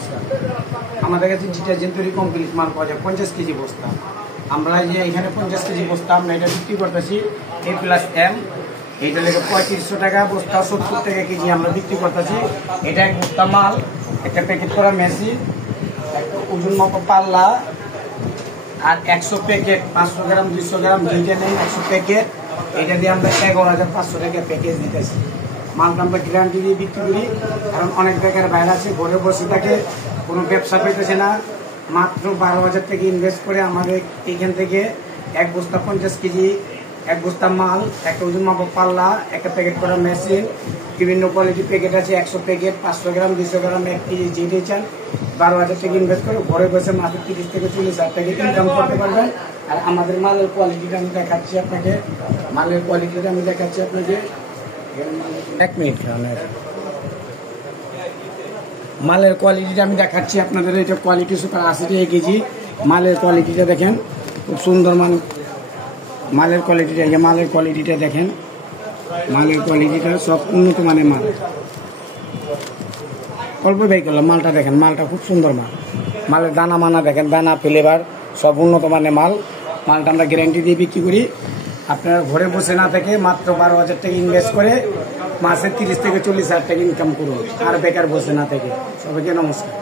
নমস্কার। আমাদের কাছে ডিটারজেন্ট তৈরি কমপ্লিট মাল পাওয়া যায় 50 কেজি বস্তা। আমরা যে এখানে 50 কেজি বস্তা আমরা এটা বিক্রি করতেছি A+M। এইটা লেগে 3500 টাকা বস্তা, 70 টাকা কেজি আমরা বিক্রি করতেছি। এটা এক বস্তা মাল, একটা প্যাকেট করা মেশিন, একটা ওজন মতো পাল্লা, আর 100 প্যাকেট 500 গ্রাম 200 গ্রাম দুইটা নেই 100 প্যাকেট। এটা দিয়ে আমরা 11,500 টাকা প্যাকেজ দিতেছি। মালটা আমরা গ্যারান্টি দিয়ে বিক্রি করি, কারণ অনেক বেকার বাইরে আছে, ঘরে বসে থাকে, কোনো ব্যবসা পেতেছে না। মাত্র 12,000 টাকা ইনভেস্ট করে আমাদের এইখান থেকে এক বস্তা 50 কেজি, এক বস্তা মাল, একটা ওজন মাপক পাল্লা, একটা প্যাকেট করা মেশিন, বিভিন্ন কোয়ালিটি প্যাকেট আছে, 100 প্যাকেট 500 গ্রাম 200 গ্রাম 1 কেজি যেটাই চান 12,000 টাকা ইনভেস্ট করে ঘরে বসে মাত্র 30 থেকে 40,000 টাকা ইনকাম করতে পারবেন। আর আমাদের মালের কোয়ালিটিটা আমি দেখাচ্ছি আপনাকে, এক মিনিট। মালের কোয়ালিটিটা আমি দেখাচ্ছি আপনাদের। এটা কোয়ালিটি সুপার 80 টাকা কেজি। মালের কোয়ালিটিটা দেখেন, খুব সুন্দর মালের কোয়ালিটিটা দেখেন। মালের কোয়ালিটিটা সব উন্নত মানের মাল। অল্প ব্যয় করলাম, মালটা দেখেন, মালটা খুব সুন্দর মাল। মালের দানা মানা দেখেন, দানা ফ্লেভার সব উন্নত মানের মাল। মালটা আমরা গ্যারান্টি দিয়ে বিক্রি করি। আপনারা ঘরে বসে না থেকে মাত্র 12,000 টাকা ইনভেস্ট করে মাসে 30 থেকে 40,000 টাকা ইনকাম করুন, আর বেকার বসে না থেকে। সবাইকে নমস্কার।